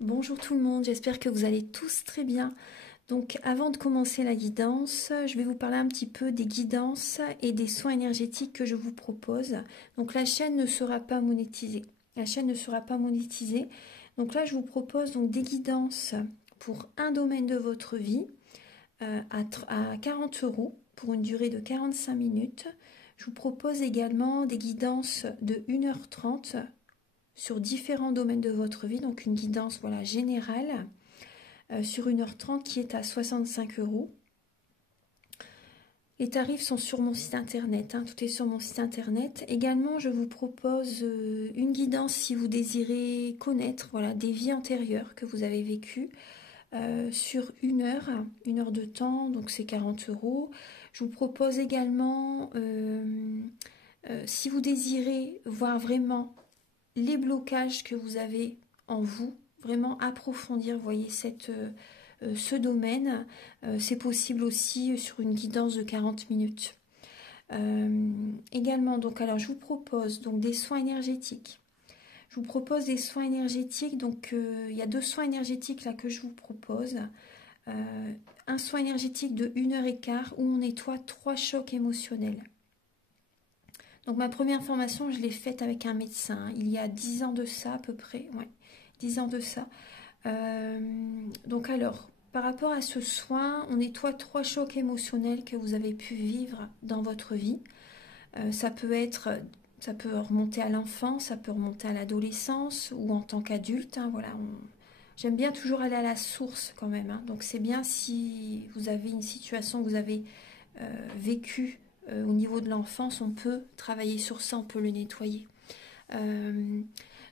Bonjour tout le monde, j'espère que vous allez tous très bien. Donc avant de commencer la guidance, je vais vous parler un petit peu des guidances et des soins énergétiques que je vous propose. Donc la chaîne ne sera pas monétisée. La chaîne ne sera pas monétisée. Donc là je vous propose donc des guidances pour un domaine de votre vie à 40 € pour une durée de 45 minutes. Je vous propose également des guidances de 1h30 sur différents domaines de votre vie, donc une guidance voilà, générale sur 1h30 qui est à 65 €. Les tarifs sont sur mon site internet, tout est sur mon site internet. Également, je vous propose une guidance si vous désirez connaître voilà, des vies antérieures que vous avez vécues sur une heure de temps, donc c'est 40 €. Je vous propose également, si vous désirez voir vraiment les blocages que vous avez en vous, vraiment approfondir, voyez, ce domaine. C'est possible aussi sur une guidance de 40 minutes. Également, donc, alors je vous propose donc des soins énergétiques. Je vous propose des soins énergétiques, donc il y a 2 soins énergétiques là que je vous propose. Un soin énergétique de 1h15 où on nettoie 3 chocs émotionnels. Donc ma première formation, je l'ai faite avec un médecin, il y a 10 ans de ça à peu près, ouais, 10 ans de ça. Donc alors, par rapport à ce soin, on nettoie 3 chocs émotionnels que vous avez pu vivre dans votre vie. Ça peut remonter à l'enfance, ça peut remonter à l'adolescence ou en tant qu'adulte. Voilà, j'aime bien toujours aller à la source quand même. Donc c'est bien si vous avez une situation que vous avez vécue au niveau de l'enfance, on peut travailler sur ça, on peut le nettoyer.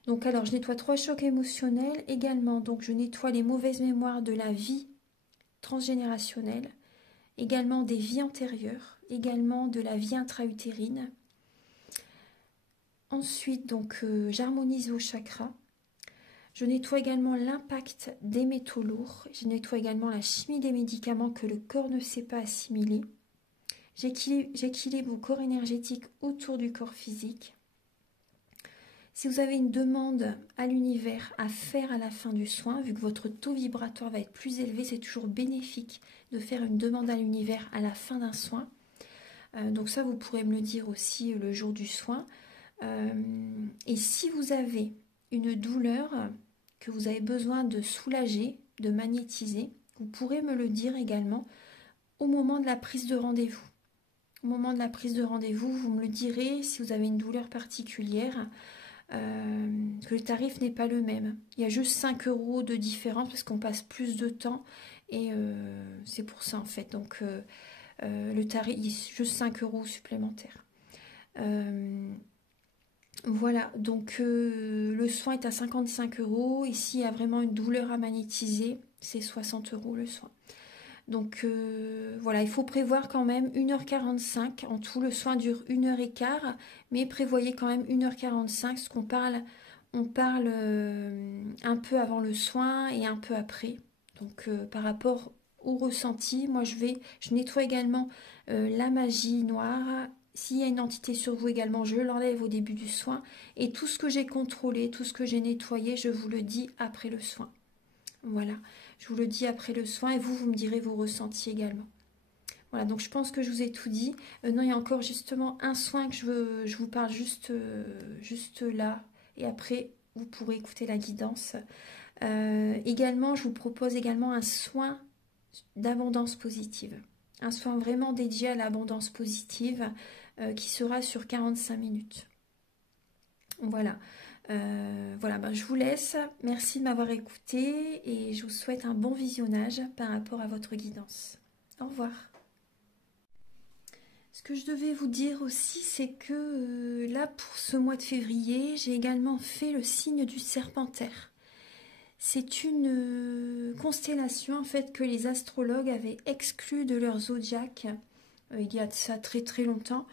Donc alors je nettoie 3 chocs émotionnels également, donc je nettoie les mauvaises mémoires de la vie transgénérationnelle, également des vies antérieures, également de la vie intra-utérine. Ensuite donc j'harmonise vos chakras. Je nettoie également l'impact des métaux lourds, je nettoie également la chimie des médicaments que le corps ne sait pas assimiler. J'équilibre vos corps énergétiques autour du corps physique. Si vous avez une demande à l'univers à faire à la fin du soin, vu que votre taux vibratoire va être plus élevé, c'est toujours bénéfique de faire une demande à l'univers à la fin d'un soin. Donc ça, vous pourrez me le dire aussi le jour du soin. Et si vous avez une douleur que vous avez besoin de soulager, de magnétiser, vous pourrez me le dire également au moment de la prise de rendez-vous. Au moment de la prise de rendez-vous, vous me le direz si vous avez une douleur particulière. Que le tarif n'est pas le même. Il y a juste 5 € de différence parce qu'on passe plus de temps et c'est pour ça en fait. Donc le tarif, il y a juste 5 € supplémentaires. Voilà, donc le soin est à 55 €. Ici, il y a vraiment une douleur à magnétiser, c'est 60 € le soin. Donc voilà, il faut prévoir quand même 1h45. En tout, le soin dure 1h15, mais prévoyez quand même 1h45, parce qu'on parle, on parle un peu avant le soin et un peu après. Donc par rapport au ressenti, moi je nettoie également la magie noire. S'il y a une entité sur vous également, je l'enlève au début du soin. Et tout ce que j'ai contrôlé, tout ce que j'ai nettoyé, je vous le dis après le soin. Voilà, je vous le dis après le soin et vous me direz vos ressentis également. Voilà, donc je pense que je vous ai tout dit. Non, il y a encore justement un soin que je vous parle juste là. Et après, vous pourrez écouter la guidance. Également, je vous propose également un soin d'abondance positive. Un soin vraiment dédié à l'abondance positive qui sera sur 45 minutes. Voilà. Voilà, je vous laisse. Merci de m'avoir écouté et je vous souhaite un bon visionnage par rapport à votre guidance. Au revoir. Ce que je devais vous dire aussi, c'est que là, pour ce mois de février, j'ai également fait le signe du Serpentaire. C'est une constellation en fait que les astrologues avaient exclue de leur zodiaque il y a de ça très très longtemps.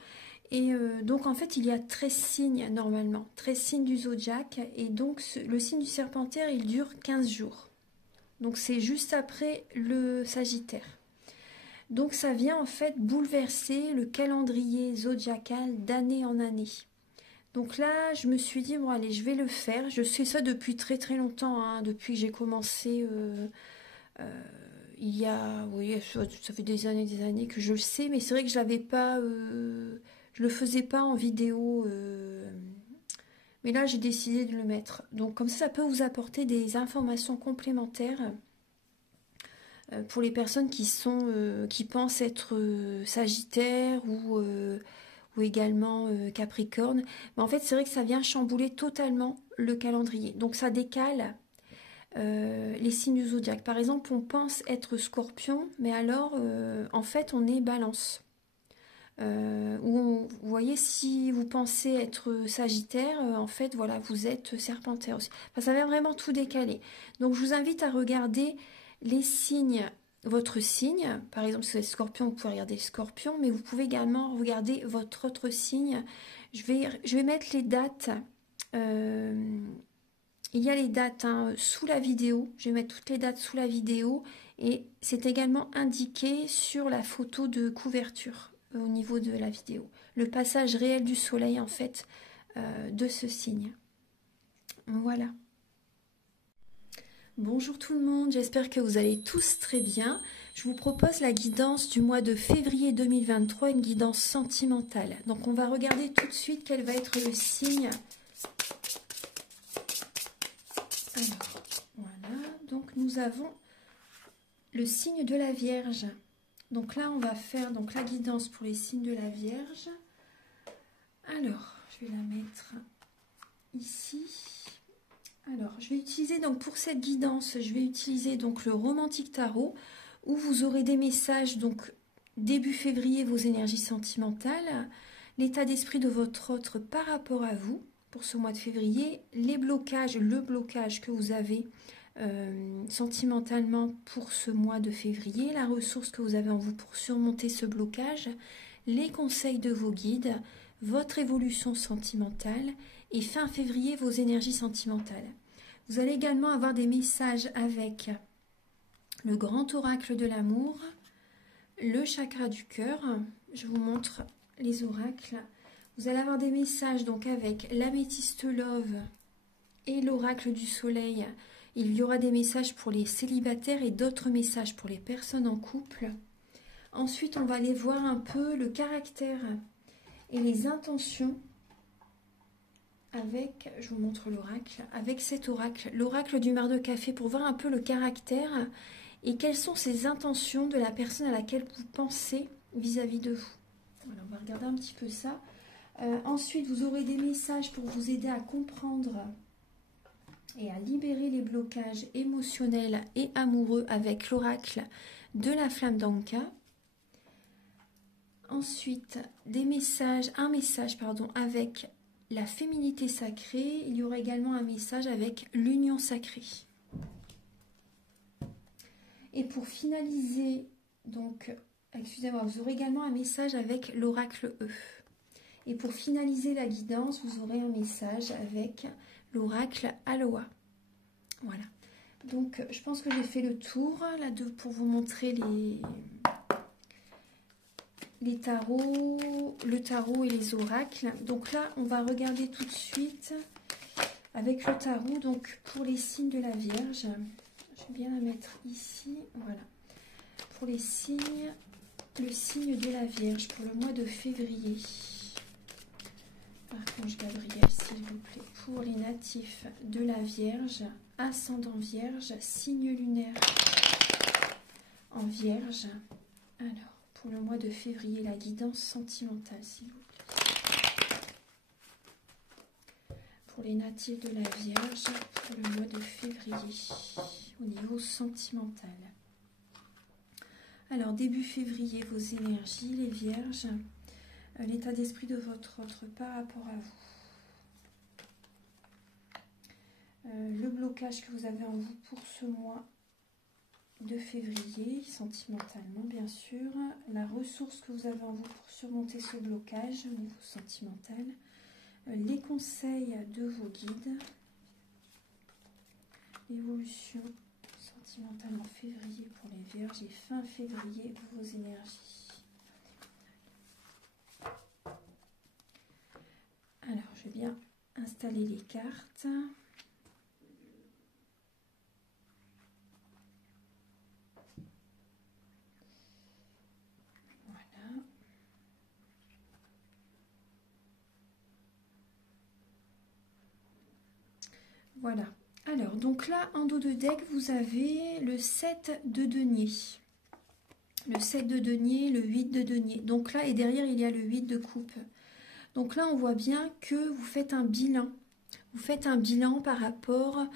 Et donc en fait il y a 13 signes normalement, 13 signes du zodiaque, et donc le signe du Serpentaire il dure 15 jours. Donc c'est juste après le Sagittaire. Donc ça vient en fait bouleverser le calendrier zodiacal d'année en année. Donc là, je me suis dit, bon allez, je vais le faire. Je sais ça depuis très très longtemps, hein, depuis que j'ai commencé il y a, oui, ça fait des années que je le sais, mais c'est vrai que je l'avais pas, je le faisais pas en vidéo. Mais là, j'ai décidé de le mettre. Donc comme ça peut vous apporter des informations complémentaires pour les personnes qui pensent être Sagittaire ou également Capricorne. Mais en fait, c'est vrai que ça vient chambouler totalement le calendrier. Donc ça décale les signes du zodiaque. Par exemple, on pense être Scorpion, mais alors en fait, on est Balance. Vous voyez, si vous pensez être Sagittaire, en fait, voilà, vous êtes Serpentaire aussi. Enfin, ça vient vraiment tout décaler. Donc, je vous invite à regarder les signes, votre signe. Par exemple, si vous êtes Scorpion, vous pouvez regarder le Scorpion, mais vous pouvez également regarder votre autre signe. Je vais mettre les dates. Il y a les dates hein, sous la vidéo. Je vais mettre toutes les dates sous la vidéo. Et c'est également indiqué sur la photo de couverture au niveau de la vidéo. Le passage réel du soleil, en fait, de ce signe. Voilà. Bonjour tout le monde, j'espère que vous allez tous très bien. Je vous propose la guidance du mois de février 2023, une guidance sentimentale. Donc on va regarder tout de suite quel va être le signe. Alors, voilà, donc nous avons le signe de la Vierge. Donc là, on va faire donc la guidance pour les signes de la Vierge. Alors, je vais la mettre ici. Alors, je vais utiliser donc pour cette guidance, je vais utiliser donc le Romantique Tarot où vous aurez des messages donc début février, vos énergies sentimentales, l'état d'esprit de votre autre par rapport à vous pour ce mois de février, les blocages, le blocage que vous avez sentimentalement pour ce mois de février, la ressource que vous avez en vous pour surmonter ce blocage, les conseils de vos guides, votre évolution sentimentale et fin février vos énergies sentimentales. Vous allez également avoir des messages avec le grand oracle de l'amour, le chakra du cœur, je vous montre les oracles. Vous allez avoir des messages donc avec l'améthyste love et l'oracle du soleil. Il y aura des messages pour les célibataires et d'autres messages pour les personnes en couple. Ensuite, on va aller voir un peu le caractère et les intentions avec, je vous montre l'oracle, avec cet oracle, l'oracle du mar de café pour voir un peu le caractère et quelles sont ces intentions de la personne à laquelle vous pensez vis-à-vis de vous. Voilà, on va regarder un petit peu ça. Ensuite, vous aurez des messages pour vous aider à comprendre et à libérer les blocages émotionnels et amoureux avec l'oracle de la flamme d'Anka. Ensuite, un message avec la féminité sacrée. Il y aura également un message avec l'union sacrée. Et pour finaliser, donc, excusez-moi, vous aurez également un message avec l'oracle E. Et pour finaliser la guidance, vous aurez un message avec l'oracle Aloha. Voilà. Donc, je pense que j'ai fait le tour là pour vous montrer les tarots, le tarot et les oracles. Donc là, on va regarder tout de suite avec le tarot. Donc, pour les signes de la Vierge, je vais bien la mettre ici. Voilà. Pour les signes, le signe de la Vierge pour le mois de février. Archange Gabriel, s'il vous plaît. Pour les natifs de la Vierge, ascendant Vierge, signe lunaire en Vierge. Alors, pour le mois de février, la guidance sentimentale, s'il vous plaît. Pour les natifs de la Vierge, pour le mois de février, au niveau sentimental. Alors, début février, vos énergies, les Vierges, l'état d'esprit de votre autre par rapport à vous. Le blocage que vous avez en vous pour ce mois de février, sentimentalement bien sûr, la ressource que vous avez en vous pour surmonter ce blocage au niveau sentimental, les conseils de vos guides, l'évolution sentimentale en février pour les Vierges et fin février vos énergies. Alors je vais bien installer les cartes. Voilà. Voilà. Alors, donc là, en dos de deck, vous avez le 7 de denier. Le 7 de denier, le 8 de denier. Donc là, et derrière, il y a le 8 de coupe. Donc là, on voit bien que vous faites un bilan. Vous faites un bilan par rapport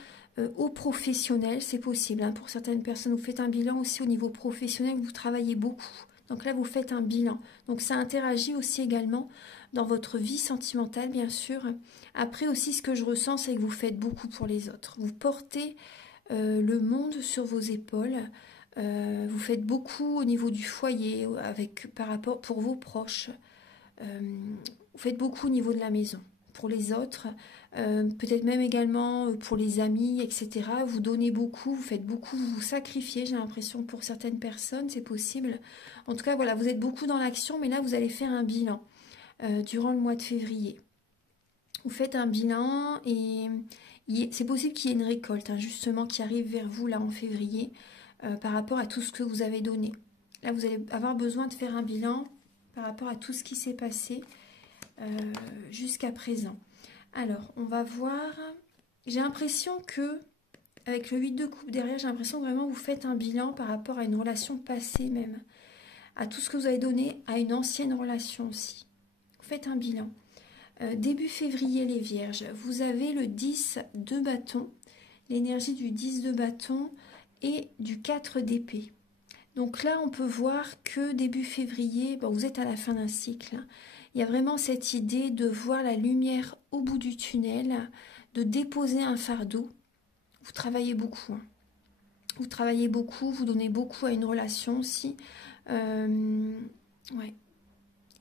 au professionnel, c'est possible. Hein, pour certaines personnes, vous faites un bilan aussi au niveau professionnel, vous travaillez beaucoup. Donc là, vous faites un bilan. Donc ça interagit aussi également dans votre vie sentimentale, bien sûr. Après aussi, ce que je ressens, c'est que vous faites beaucoup pour les autres. Vous portez le monde sur vos épaules. Vous faites beaucoup au niveau du foyer, par rapport pour vos proches. Vous faites beaucoup au niveau de la maison, pour les autres. Peut-être même également pour les amis, etc. Vous donnez beaucoup, vous faites beaucoup, vous vous sacrifiez, j'ai l'impression, pour certaines personnes, c'est possible. En tout cas, voilà, vous êtes beaucoup dans l'action, mais là, vous allez faire un bilan durant le mois de février. Vous faites un bilan et c'est possible qu'il y ait une récolte, hein, justement, qui arrive vers vous, là, en février, par rapport à tout ce que vous avez donné. Là, vous allez avoir besoin de faire un bilan par rapport à tout ce qui s'est passé jusqu'à présent. Alors, on va voir. J'ai l'impression que, avec le 8 de coupe derrière, j'ai l'impression que vraiment vous faites un bilan par rapport à une relation passée même. À tout ce que vous avez donné à une ancienne relation aussi. Vous faites un bilan. Début février, les vierges, vous avez le 10 de bâton, l'énergie du 10 de bâton et du 4 d'épée. Donc là, on peut voir que début février, bon, vous êtes à la fin d'un cycle. Il y a vraiment cette idée de voir la lumière au bout du tunnel, de déposer un fardeau. Vous travaillez beaucoup. Hein. Vous travaillez beaucoup, vous donnez beaucoup à une relation aussi. Ouais.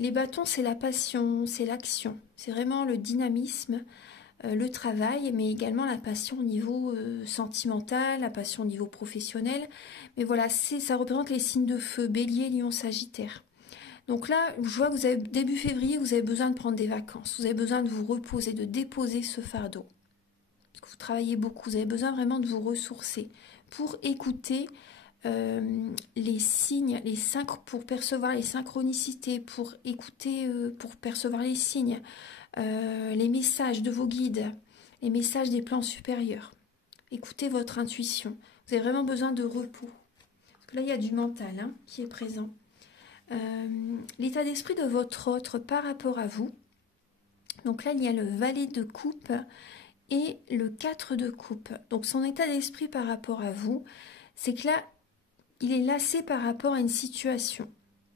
Les bâtons, c'est la passion, c'est l'action. C'est vraiment le dynamisme, le travail, mais également la passion au niveau sentimental, la passion au niveau professionnel. Mais voilà, ça représente les signes de feu, Bélier, Lion, Sagittaire. Donc là, je vois que vous avez, début février, vous avez besoin de prendre des vacances. Vous avez besoin de vous reposer, de déposer ce fardeau. Parce que vous travaillez beaucoup, vous avez besoin vraiment de vous ressourcer pour écouter les signes, pour percevoir les synchronicités, pour écouter, pour percevoir les signes, les messages de vos guides, les messages des plans supérieurs. Écoutez votre intuition. Vous avez vraiment besoin de repos. Parce que là, il y a du mental hein, qui est présent. L'état d'esprit de votre autre par rapport à vous. Donc là, il y a le valet de coupe et le 4 de coupe. Donc son état d'esprit par rapport à vous, c'est que là, il est lassé par rapport à une situation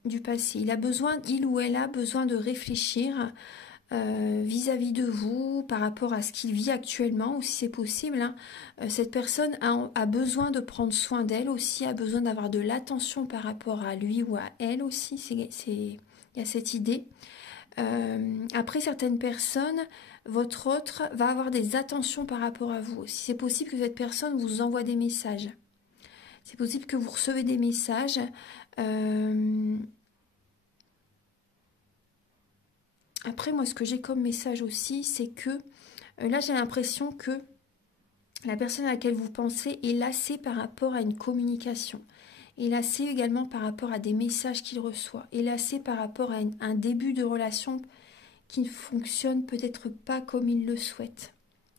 du passé. Il ou elle a besoin de réfléchir vis-à-vis de vous, par rapport à ce qu'il vit actuellement, ou si c'est possible. Hein. Cette personne a besoin de prendre soin d'elle aussi, a besoin d'avoir de l'attention par rapport à lui ou à elle aussi. Il y a cette idée. Après, certaines personnes, votre autre va avoir des attentions par rapport à vous aussi. C'est possible que cette personne vous envoie des messages. C'est possible que vous recevez des messages. Après, moi, ce que j'ai comme message aussi, c'est que là, j'ai l'impression que la personne à laquelle vous pensez est lassée par rapport à une communication. Est lassée également par rapport à des messages qu'il reçoit. Est lassée par rapport à un début de relation qui ne fonctionne peut-être pas comme il le souhaite.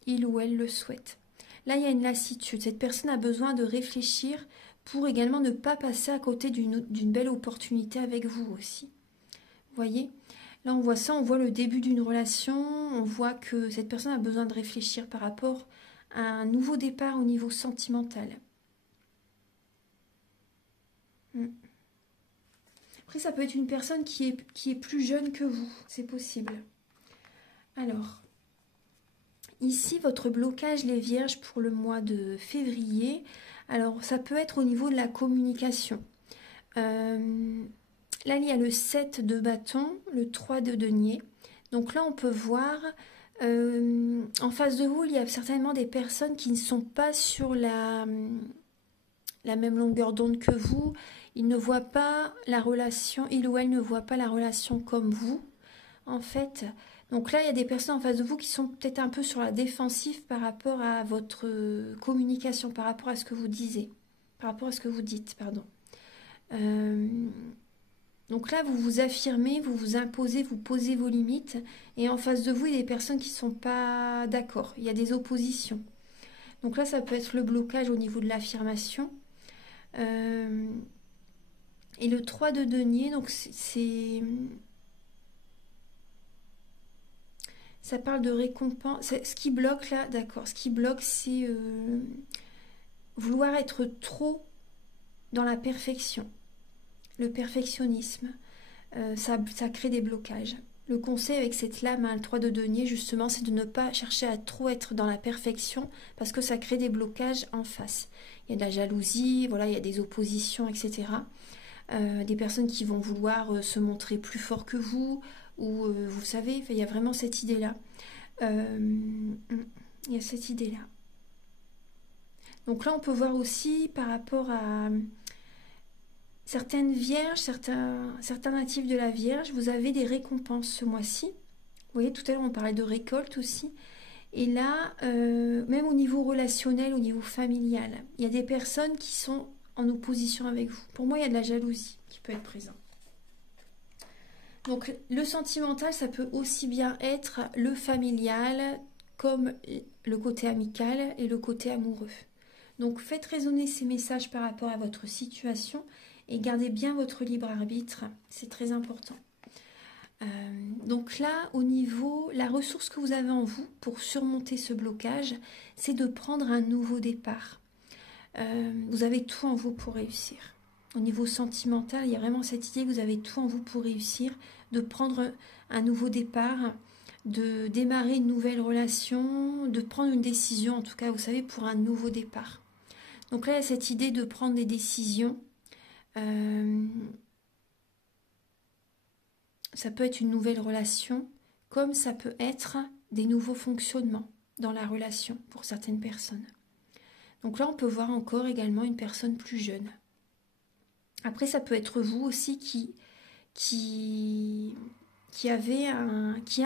Il ou elle le souhaite. Là, il y a une lassitude. Cette personne a besoin de réfléchir pour également ne pas passer à côté d'une belle opportunité avec vous aussi. Vous voyez ? Là, on voit ça, on voit le début d'une relation, on voit que cette personne a besoin de réfléchir par rapport à un nouveau départ au niveau sentimental. Après, ça peut être une personne qui est plus jeune que vous, c'est possible. Alors, ici, votre blocage, les vierges, pour le mois de février, alors ça peut être au niveau de la communication. Là, il y a le 7 de bâton, le 3 de denier. Donc là, on peut voir, en face de vous, il y a certainement des personnes qui ne sont pas sur la même longueur d'onde que vous. Ils ne voient pas la relation, il ou elle ne voit pas la relation comme vous. En fait, Donc là, il y a des personnes en face de vous qui sont peut-être un peu sur la défensive par rapport à votre communication, par rapport à ce que vous disiez, par rapport à ce que vous dites, pardon. Euh, donc là, vous vous affirmez, vous vous imposez, vous posez vos limites, et en face de vous, il y a des personnes qui ne sont pas d'accord, il y a des oppositions. Donc là, ça peut être le blocage au niveau de l'affirmation. Euh, et le 3 de denier, donc ça parle de récompense. Ce qui bloque là, d'accord, ce qui bloque, c'est vouloir être trop dans la perfection. Le perfectionnisme, ça crée des blocages. Le conseil avec cette lame, hein, le 3 de denier, justement, c'est de ne pas chercher à trop être dans la perfection parce que ça crée des blocages en face. Il y a de la jalousie, voilà, il y a des oppositions, etc. Des personnes qui vont vouloir se montrer plus fort que vous, ou vous savez, il y a vraiment cette idée-là. Il y a cette idée-là. Donc là, on peut voir aussi par rapport à certaines vierges, certains natifs de la Vierge, vous avez des récompenses ce mois-ci. Vous voyez, tout à l'heure, on parlait de récolte aussi. Et là, même au niveau relationnel, au niveau familial, il y a des personnes qui sont en opposition avec vous. Pour moi, il y a de la jalousie qui peut être présente. Donc, le sentimental, ça peut aussi bien être le familial, comme le côté amical et le côté amoureux. Donc, faites résonner ces messages par rapport à votre situation et gardez bien votre libre arbitre, c'est très important. Donc là, au niveau, la ressource que vous avez en vous pour surmonter ce blocage, c'est de prendre un nouveau départ. Vous avez tout en vous pour réussir. Au niveau sentimental, il y a vraiment cette idée que vous avez tout en vous pour réussir, de prendre un nouveau départ, de démarrer une nouvelle relation, de prendre une décision, en tout cas, vous savez, pour un nouveau départ. Donc là, il y a cette idée de prendre des décisions. Ça peut être une nouvelle relation, comme ça peut être des nouveaux fonctionnements dans la relation pour certaines personnes. Donc là, on peut voir encore également une personne plus jeune. Après, ça peut être vous aussi qui a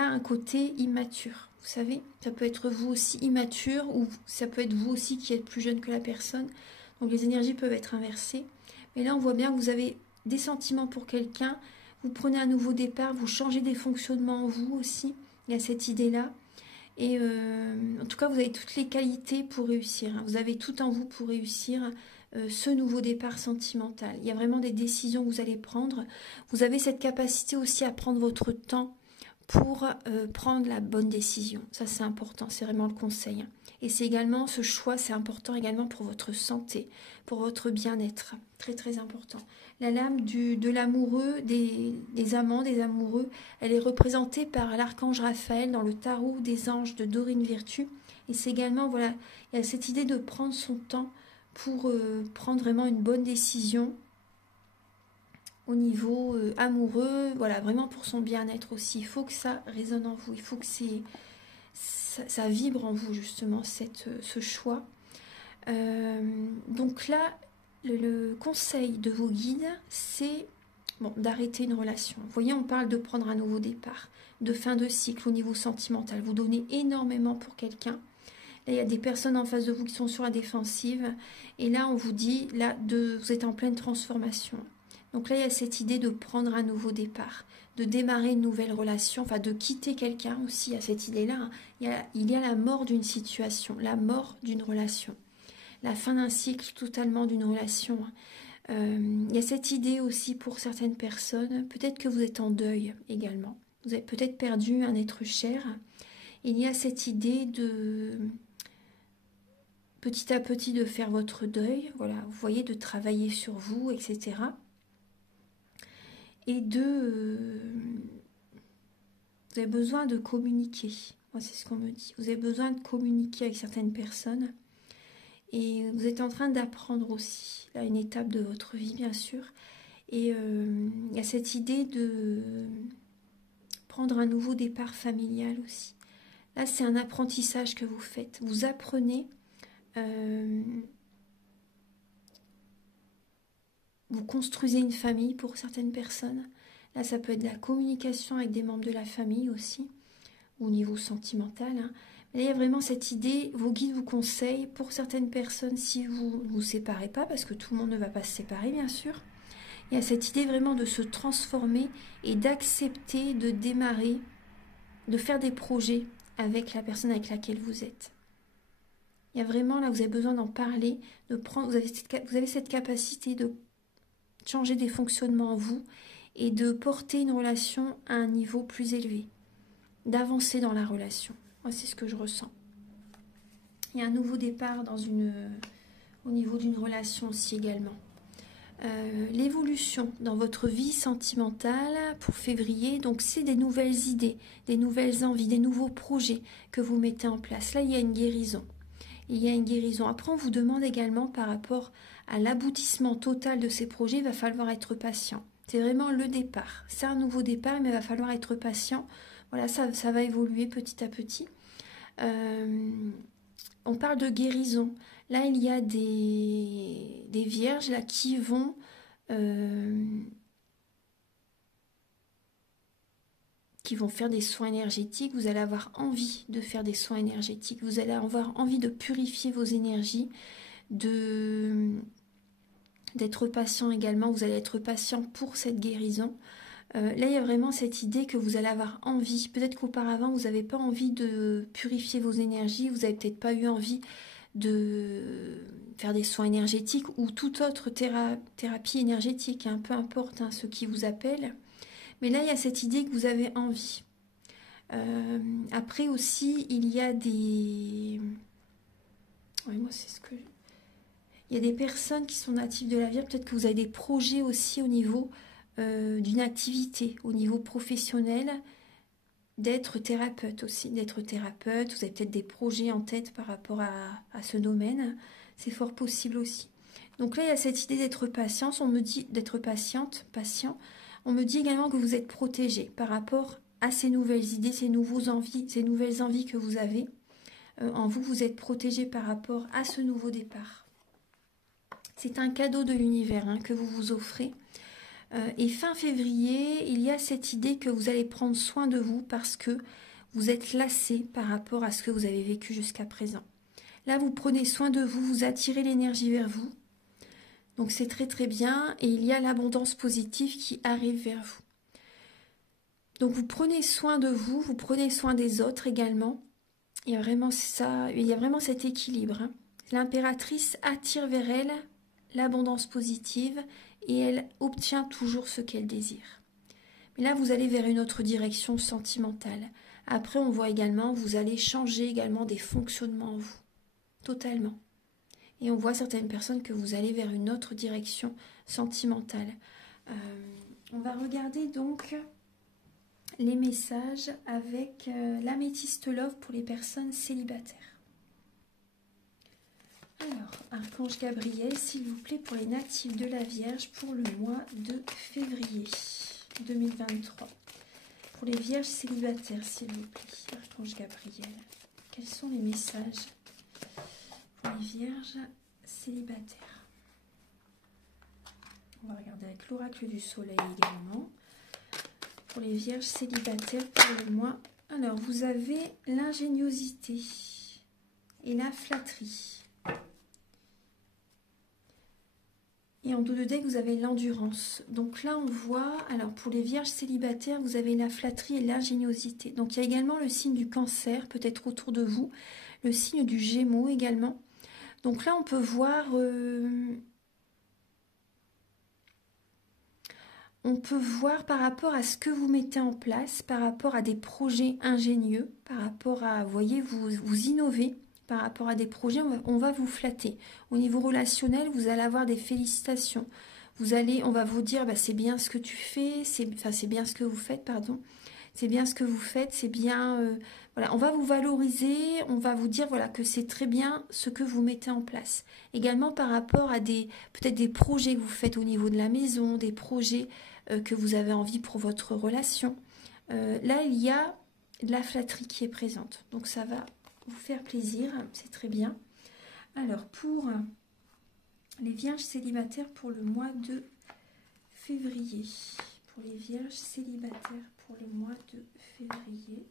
un côté immature. Vous savez, ça peut être vous aussi immature ou ça peut être vous aussi qui êtes plus jeune que la personne. Donc les énergies peuvent être inversées. Mais là, on voit bien que vous avez des sentiments pour quelqu'un. Vous prenez un nouveau départ, vous changez des fonctionnements en vous aussi. Il y a cette idée-là. Et en tout cas, vous avez toutes les qualités pour réussir. Vous avez tout en vous pour réussir ce nouveau départ sentimental. Il y a vraiment des décisions que vous allez prendre. Vous avez cette capacité aussi à prendre votre temps pour prendre la bonne décision. Ça, c'est important, c'est vraiment le conseil. Et c'est également, ce choix, c'est important également pour votre santé, pour votre bien-être. Très, très important. La lame de l'amoureux, des amants, des amoureux, elle est représentée par l'archange Raphaël dans le tarot des anges de Dorine Virtue. Et c'est également, voilà, il y a cette idée de prendre son temps pour prendre vraiment une bonne décision au niveau amoureux, voilà, vraiment pour son bien-être aussi. Il faut que ça résonne en vous, il faut que ça vibre en vous justement, ce choix. Donc là, le conseil de vos guides, c'est d'arrêter une relation. Vous voyez, on parle de prendre un nouveau départ, de fin de cycle au niveau sentimental. Vous donnez énormément pour quelqu'un. Là, il y a des personnes en face de vous qui sont sur la défensive. Et là, on vous dit, là, vous êtes en pleine transformation. Donc là, il y a cette idée de prendre un nouveau départ, de démarrer une nouvelle relation, enfin de quitter quelqu'un aussi. Il y a cette idée-là. Il y a la mort d'une situation, la mort d'une relation, la fin d'un cycle totalement d'une relation. Il y a cette idée aussi pour certaines personnes, peut-être que vous êtes en deuil également. Vous avez peut-être perdu un être cher. Il y a cette idée de petit à petit de faire votre deuil, voilà, vous voyez, de travailler sur vous, etc. Et vous avez besoin de communiquer. Moi, c'est ce qu'on me dit. Vous avez besoin de communiquer avec certaines personnes. Et vous êtes en train d'apprendre aussi, là, une étape de votre vie, bien sûr. Et il y a cette idée de prendre un nouveau départ familial aussi. Là, c'est un apprentissage que vous faites. Vous apprenez, vous construisez une famille pour certaines personnes. Là, ça peut être de la communication avec des membres de la famille aussi. au niveau sentimental, hein. Mais là, il y a vraiment cette idée, vos guides vous conseillent, pour certaines personnes, si vous ne vous séparez pas, parce que tout le monde ne va pas se séparer, bien sûr, il y a cette idée vraiment de se transformer et d'accepter de démarrer, de faire des projets avec la personne avec laquelle vous êtes. Il y a vraiment, là, vous avez besoin d'en parler, de prendre, vous avez cette capacité de changer des fonctionnements en vous et de porter une relation à un niveau plus élevé, d'avancer dans la relation. Moi, c'est ce que je ressens. Il y a un nouveau départ au niveau d'une relation aussi également. L'évolution dans votre vie sentimentale pour février, donc c'est des nouvelles idées, des nouvelles envies, des nouveaux projets que vous mettez en place. Là, il y a une guérison. Il y a une guérison. Après, on vous demande également par rapport à l'aboutissement total de ces projets, il va falloir être patient. C'est vraiment le départ. C'est un nouveau départ, mais il va falloir être patient. Voilà, ça va évoluer petit à petit. On parle de guérison. Là, il y a des vierges là, qui vont faire des soins énergétiques. Vous allez avoir envie de faire des soins énergétiques. Vous allez avoir envie de purifier vos énergies, d'être patient également. Vous allez être patient pour cette guérison. Là, il y a vraiment cette idée que vous allez avoir envie. Peut-être qu'auparavant, vous n'avez pas envie de purifier vos énergies. Vous n'avez peut-être pas eu envie de faire des soins énergétiques ou toute autre thérapie énergétique, hein, peu importe ce qui vous appelle. Mais là, il y a cette idée que vous avez envie. Après aussi, il y a des... Oui, moi, c'est ce que... Il y a des personnes qui sont natives de la Vierge. Peut-être que vous avez des projets aussi au niveau d'une activité, au niveau professionnel, d'être thérapeute aussi, d'être thérapeute. Vous avez peut-être des projets en tête par rapport à ce domaine. C'est fort possible aussi. Donc là, il y a cette idée d'être patiente. On me dit d'être patient. On me dit également que vous êtes protégé par rapport à ces nouvelles idées, ces nouvelles envies que vous avez. En vous, vous êtes protégé par rapport à ce nouveau départ. C'est un cadeau de l'univers que vous vous offrez. Et fin février, il y a cette idée que vous allez prendre soin de vous parce que vous êtes lassé par rapport à ce que vous avez vécu jusqu'à présent. Là, vous prenez soin de vous, vous attirez l'énergie vers vous. Donc c'est très très bien et il y a l'abondance positive qui arrive vers vous. Donc vous prenez soin de vous, vous prenez soin des autres également. Il y a vraiment ça, il y a vraiment cet équilibre. L'impératrice attire vers elle l'abondance positive et elle obtient toujours ce qu'elle désire. Mais là, vous allez vers une autre direction sentimentale. Après, on voit également, vous allez changer également des fonctionnements en vous, totalement. Et on voit certaines personnes que vous allez vers une autre direction sentimentale. On va regarder donc les messages avec l'améthyste love pour les personnes célibataires. Alors, Archange Gabriel, s'il vous plaît, pour les natifs de la Vierge pour le mois de février 2023. Pour les Vierges célibataires, s'il vous plaît, Archange Gabriel. Quels sont les messages pour les Vierges célibataires? On va regarder avec l'oracle du soleil également. Pour les Vierges célibataires pour le mois. Alors, vous avez l'ingéniosité et la flatterie. Et en dos de deck, vous avez l'endurance. Donc là, on voit, alors pour les vierges célibataires, vous avez la flatterie et l'ingéniosité. Donc il y a également le signe du cancer, peut-être autour de vous, le signe du gémeaux également. Donc là, on peut voir par rapport à ce que vous mettez en place, par rapport à des projets ingénieux, par rapport à, vous voyez, vous innovez. Par rapport à des projets, on va vous flatter. Au niveau relationnel, vous allez avoir des félicitations. On va vous dire, bah, c'est bien ce que tu fais, c'est bien ce que vous faites, pardon. C'est bien ce que vous faites, c'est bien... voilà, on va vous valoriser, on va vous dire voilà, que c'est très bien ce que vous mettez en place. Également par rapport à peut-être des projets que vous faites au niveau de la maison, des projets que vous avez envie pour votre relation. Là, il y a de la flatterie qui est présente. Donc ça va vous faire plaisir, c'est très bien. Alors pour les vierges célibataires pour le mois de février, pour les vierges célibataires pour le mois de février,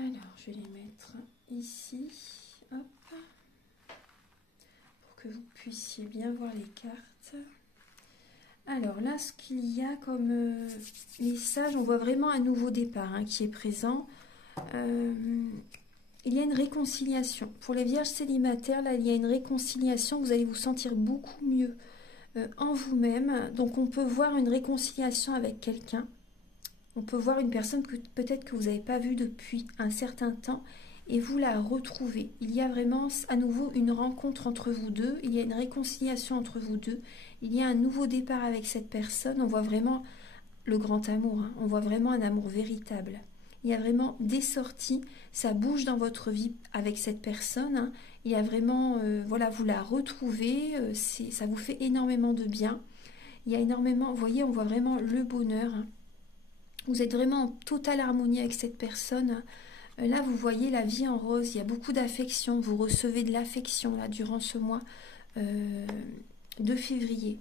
Alors, je vais les mettre ici, hop, pour que vous puissiez bien voir les cartes. Alors là, ce qu'il y a comme message, on voit vraiment un nouveau départ hein, qui est présent. Il y a une réconciliation. Pour les vierges célibataires, là, il y a une réconciliation. Vous allez vous sentir beaucoup mieux en vous-même. Donc, on peut voir une réconciliation avec quelqu'un. On peut voir une personne que peut-être que vous n'avez pas vue depuis un certain temps et vous la retrouvez. Il y a vraiment à nouveau une rencontre entre vous deux. Il y a une réconciliation entre vous deux. Il y a un nouveau départ avec cette personne. On voit vraiment le grand amour. Hein. On voit vraiment un amour véritable. Il y a vraiment des sorties. Ça bouge dans votre vie avec cette personne. Hein. Il y a vraiment, voilà, vous la retrouvez. Ça vous fait énormément de bien. Il y a énormément, vous voyez, on voit vraiment le bonheur. Hein. Vous êtes vraiment en totale harmonie avec cette personne. Là, vous voyez la vie en rose. Il y a beaucoup d'affection. Vous recevez de l'affection là durant ce mois de février.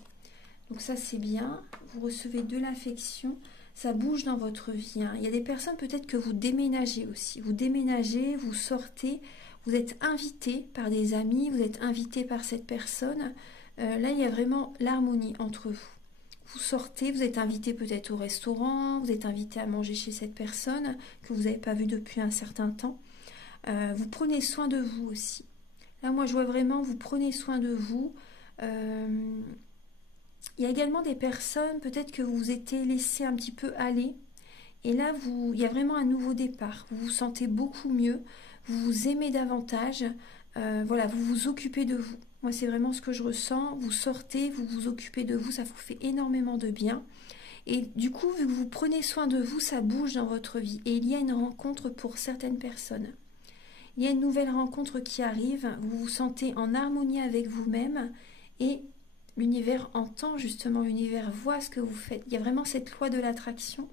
Donc ça, c'est bien. Vous recevez de l'affection. Ça bouge dans votre vie. Hein. Il y a des personnes peut-être que vous déménagez aussi. Vous déménagez, vous sortez. Vous êtes invité par des amis. Vous êtes invité par cette personne. Là, il y a vraiment l'harmonie entre vous. Vous sortez, vous êtes invité peut-être au restaurant, vous êtes invité à manger chez cette personne que vous n'avez pas vue depuis un certain temps. Vous prenez soin de vous aussi. Là, moi, je vois vraiment, vous prenez soin de vous. Il y a également des personnes, peut-être que vous vous étiez laissé un petit peu aller. Et là, il y a vraiment un nouveau départ. Vous vous sentez beaucoup mieux. Vous vous aimez davantage. Voilà, vous vous occupez de vous. Moi, c'est vraiment ce que je ressens. Vous sortez, vous vous occupez de vous, ça vous fait énormément de bien. Et du coup, vu que vous prenez soin de vous, ça bouge dans votre vie. Et il y a une rencontre pour certaines personnes. Il y a une nouvelle rencontre qui arrive. Vous vous sentez en harmonie avec vous-même. Et l'univers entend justement, l'univers voit ce que vous faites. Il y a vraiment cette loi de l'attraction.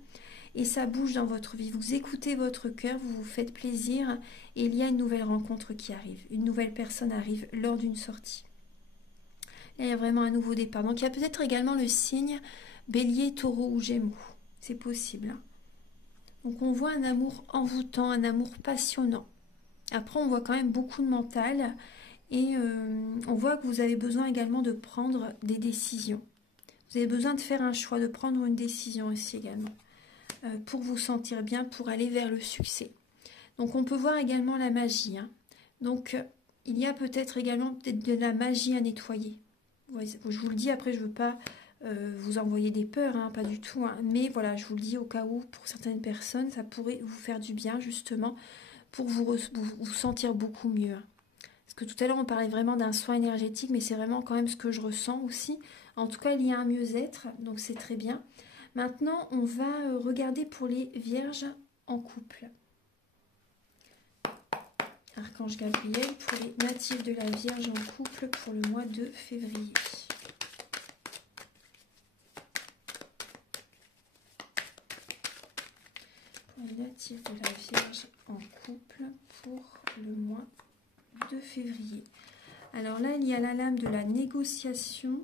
Et ça bouge dans votre vie. Vous écoutez votre cœur, vous vous faites plaisir et il y a une nouvelle rencontre qui arrive. Une nouvelle personne arrive lors d'une sortie. Là, il y a vraiment un nouveau départ. Donc, il y a peut-être également le signe Bélier, Taureau ou Gémeaux. C'est possible. Hein. Donc, on voit un amour envoûtant, un amour passionnant. Après, on voit quand même beaucoup de mental et on voit que vous avez besoin également de prendre des décisions. Vous avez besoin de faire un choix, de prendre une décision aussi également. Pour vous sentir bien, pour aller vers le succès. Donc on peut voir également la magie. Hein. Donc il y a peut-être également de la magie à nettoyer. Je vous le dis, après je ne veux pas vous envoyer des peurs, hein, pas du tout. Hein. Mais voilà, je vous le dis au cas où, pour certaines personnes, ça pourrait vous faire du bien justement pour vous sentir beaucoup mieux. Hein. Parce que tout à l'heure on parlait vraiment d'un soin énergétique, mais c'est vraiment quand même ce que je ressens aussi. En tout cas, il y a un mieux-être, donc c'est très bien. Maintenant, on va regarder pour les vierges en couple. Archange Gabriel pour les natifs de la Vierge en couple pour le mois de février. Pour les natifs de la Vierge en couple pour le mois de février. Alors là, il y a la lame de la négociation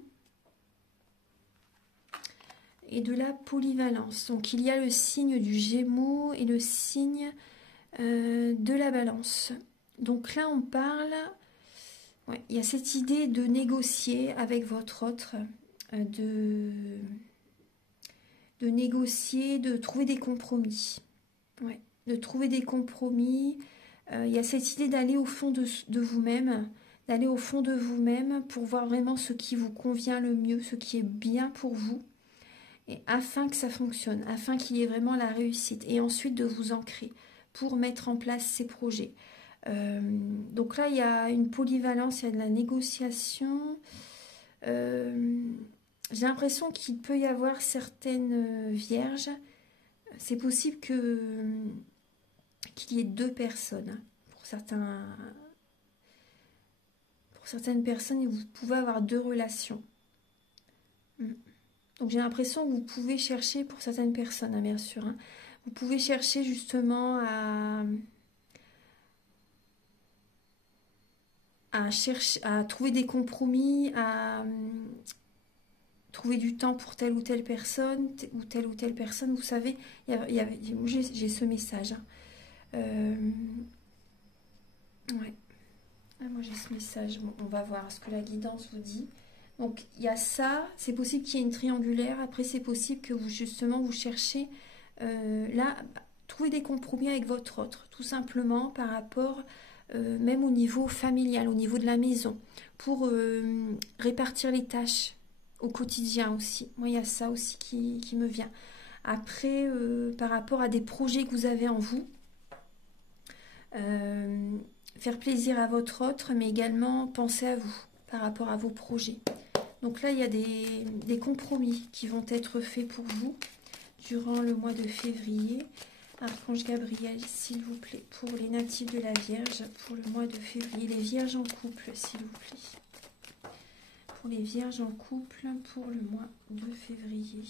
et de la polyvalence. Donc il y a le signe du Gémeaux et le signe de la Balance. Donc là on parle, ouais, il y a cette idée de négocier avec votre autre, de négocier, de trouver des compromis. Ouais, de trouver des compromis. Il y a cette idée d'aller au fond de vous-même, d'aller au fond de vous-même pour voir vraiment ce qui vous convient le mieux, ce qui est bien pour vous. Et afin que ça fonctionne, afin qu'il y ait vraiment la réussite, et ensuite de vous ancrer pour mettre en place ces projets. Donc là, il y a une polyvalence, il y a de la négociation. J'ai l'impression qu'il peut y avoir certaines vierges. C'est possible qu'il y ait deux personnes. Pour certaines personnes, vous pouvez avoir deux relations. Donc j'ai l'impression que vous pouvez chercher, pour certaines personnes, hein, bien sûr, hein, vous pouvez chercher justement à trouver des compromis, à trouver du temps pour telle ou telle personne, vous savez, j'ai ce message. Hein. Ouais. Ah, moi j'ai ce message. Bon, on va voir ce que la guidance vous dit. Donc il y a ça. C'est possible qu'il y ait une triangulaire. Après c'est possible que vous justement vous cherchez là trouver des compromis avec votre autre, tout simplement par rapport même au niveau familial, au niveau de la maison, pour répartir les tâches au quotidien aussi. Moi il y a ça aussi qui me vient. Après par rapport à des projets que vous avez en vous. Faire plaisir à votre autre, mais également penser à vous par rapport à vos projets. Donc là, il y a des compromis qui vont être faits pour vous durant le mois de février. Archange Gabriel, s'il vous plaît, pour les natifs de la Vierge, pour le mois de février. Les Vierges en couple, s'il vous plaît. Pour les Vierges en couple, pour le mois de février.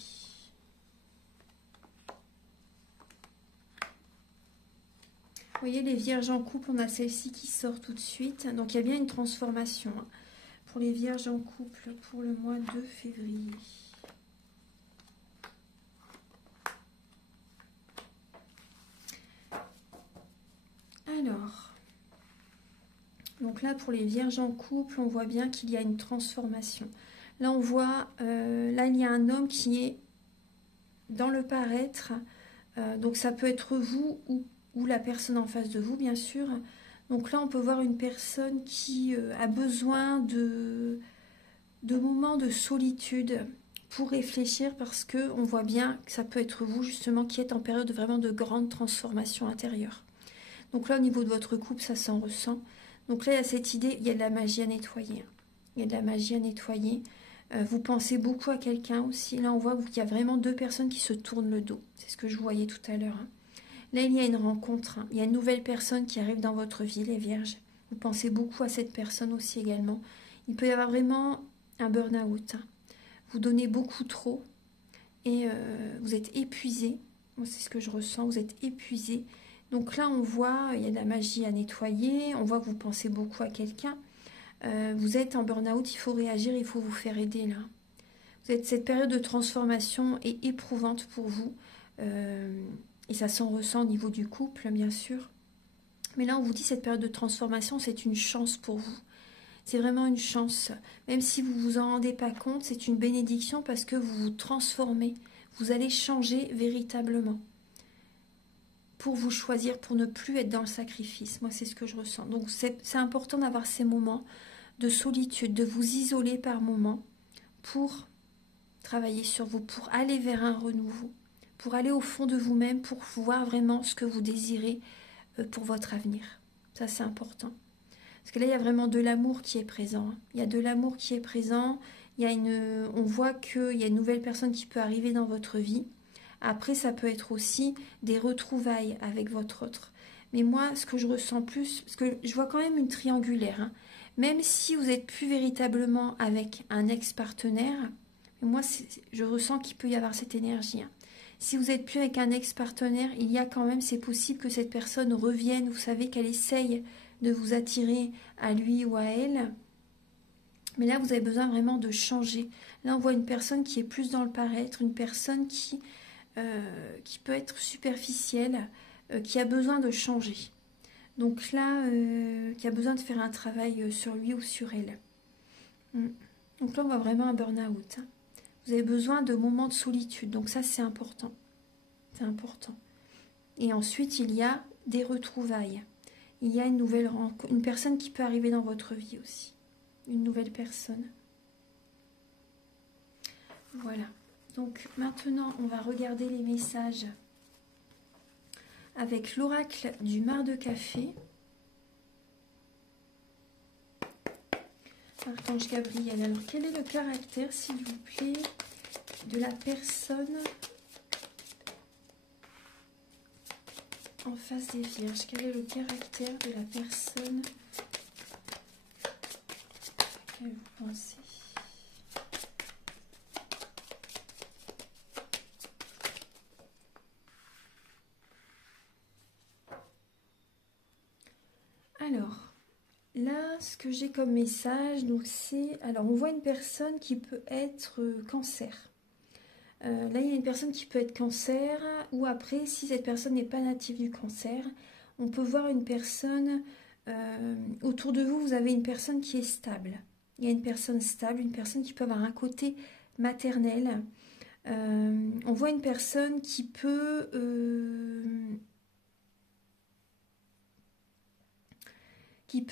Vous voyez, les Vierges en couple, on a celle-ci qui sort tout de suite. Donc, il y a bien une transformation pour les Vierges en couple pour le mois de février. Alors, donc là, pour les Vierges en couple, on voit bien qu'il y a une transformation. Là, on voit, là, il y a un homme qui est dans le paraître. Donc, ça peut être vous ou la personne en face de vous, bien sûr. Donc là, on peut voir une personne qui a besoin de moments de solitude pour réfléchir, parce que on voit bien que ça peut être vous, justement, qui êtes en période vraiment de grande transformation intérieure. Donc là, au niveau de votre couple, ça s'en ressent. Donc là, il y a cette idée, il y a de la magie à nettoyer. Il y a de la magie à nettoyer. Vous pensez beaucoup à quelqu'un aussi. Là, on voit qu'il y a vraiment deux personnes qui se tournent le dos. C'est ce que je voyais tout à l'heure. Là, il y a une rencontre. Il y a une nouvelle personne qui arrive dans votre vie, les Vierges. Vous pensez beaucoup à cette personne aussi également. Il peut y avoir vraiment un burn-out. Vous donnez beaucoup trop et vous êtes épuisé. Moi, c'est ce que je ressens. Vous êtes épuisé. Donc là, on voit, il y a de la magie à nettoyer. On voit que vous pensez beaucoup à quelqu'un. Vous êtes en burn-out. Il faut réagir. Il faut vous faire aider là. Cette période de transformation est éprouvante pour vous. Et ça s'en ressent au niveau du couple, bien sûr. Mais là, on vous dit cette période de transformation, c'est une chance pour vous. C'est vraiment une chance. Même si vous ne vous en rendez pas compte, c'est une bénédiction parce que vous vous transformez. Vous allez changer véritablement. Pour vous choisir, pour ne plus être dans le sacrifice. Moi, c'est ce que je ressens. Donc, c'est important d'avoir ces moments de solitude, de vous isoler par moments pour travailler sur vous, pour aller vers un renouveau, pour aller au fond de vous-même, pour voir vraiment ce que vous désirez pour votre avenir. Ça, c'est important. Parce que là, il y a vraiment de l'amour qui est présent. Il y a de l'amour qui est présent. On voit qu'il y a une nouvelle personne qui peut arriver dans votre vie. Après, ça peut être aussi des retrouvailles avec votre autre. Mais moi, ce que je ressens plus, parce que je vois quand même une triangulaire. Même si vous n'êtes plus véritablement avec un ex-partenaire, moi, je ressens qu'il peut y avoir cette énergie. Si vous n'êtes plus avec un ex-partenaire, il y a quand même, c'est possible que cette personne revienne. Vous savez qu'elle essaye de vous attirer à lui ou à elle. Mais là, vous avez besoin vraiment de changer. Là, on voit une personne qui est plus dans le paraître, une personne qui peut être superficielle, qui a besoin de changer. Donc là, qui a besoin de faire un travail sur lui ou sur elle. Donc là, on voit vraiment un burn-out. Vous avez besoin de moments de solitude. Donc ça, c'est important. C'est important. Et ensuite, il y a des retrouvailles. Il y a une nouvelle rencontre, une personne qui peut arriver dans votre vie aussi. Une nouvelle personne. Voilà. Donc maintenant, on va regarder les messages avec l'oracle du mar de café. Archange Gabriel. Alors, quel est le caractère, s'il vous plaît, de la personne en face des Vierges? Quel est le caractère de la personne que vous pensez? Alors, là, ce que j'ai comme message, donc c'est... Alors, on voit une personne qui peut être cancer. Là, il y a une personne qui peut être cancer, ou après, si cette personne n'est pas native du cancer, On peut voir une personne, autour de vous, vous avez une personne qui est stable. Il y a une personne stable, une personne qui peut avoir un côté maternel. On voit une personne qui peut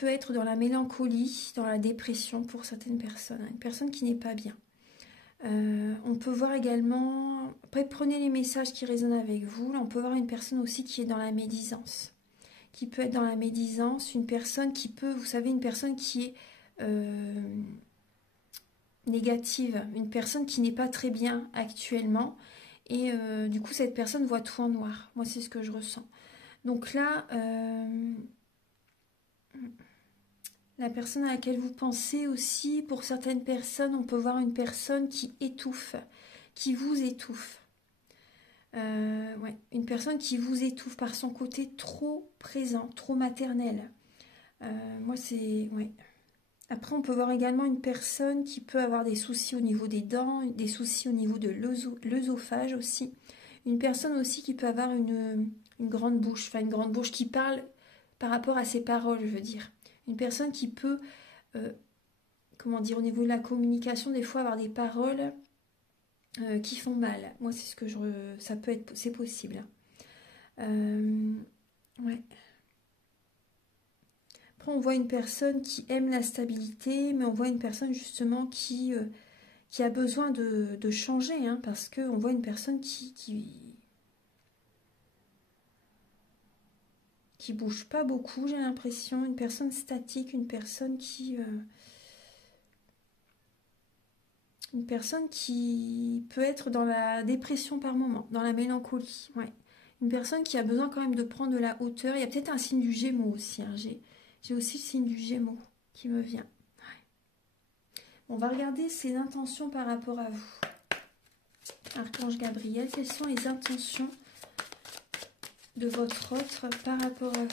être dans la mélancolie, dans la dépression pour certaines personnes. Une personne qui n'est pas bien. On peut voir également, après prenez les messages qui résonnent avec vous, là on peut voir une personne aussi qui est dans la médisance, qui peut être dans la médisance, une personne qui peut, vous savez, une personne qui est négative, une personne qui n'est pas très bien actuellement, et du coup cette personne voit tout en noir, moi c'est ce que je ressens. Donc là, la personne à laquelle vous pensez aussi, pour certaines personnes, on peut voir une personne qui étouffe, qui vous étouffe. Ouais, une personne qui vous étouffe par son côté trop présent, trop maternel. Moi, c'est... Ouais. Après, on peut voir également une personne qui peut avoir des soucis au niveau des dents, des soucis au niveau de l'œsophage aussi. Une personne aussi qui peut avoir une grande bouche, enfin une grande bouche qui parle par rapport à ses paroles, je veux dire. Une personne qui peut, comment dire, au niveau de la communication, des fois avoir des paroles qui font mal. Moi, c'est ce que ça peut être, c'est possible. Ouais. Après, on voit une personne qui aime la stabilité, mais on voit une personne justement qui a besoin de changer, hein, parce qu'on voit une personne qui bouge pas beaucoup, j'ai l'impression, une personne statique, une personne qui peut être dans la dépression par moment, dans la mélancolie, ouais. Une personne qui a besoin quand même de prendre de la hauteur. Il y a peut-être un signe du Gémeaux aussi, hein. J'ai aussi le signe du Gémeaux qui me vient. Ouais. On va regarder ses intentions par rapport à vous. Archange Gabriel, quelles sont les intentions de votre autre par rapport à vous?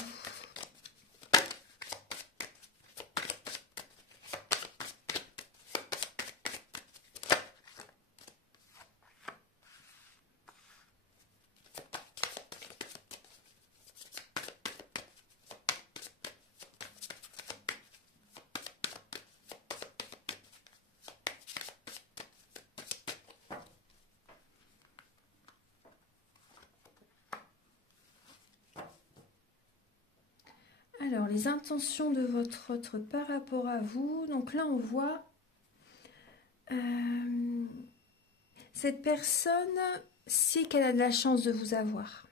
Alors, les intentions de votre autre par rapport à vous. Donc là, on voit cette personne sait qu'elle a de la chance de vous avoir.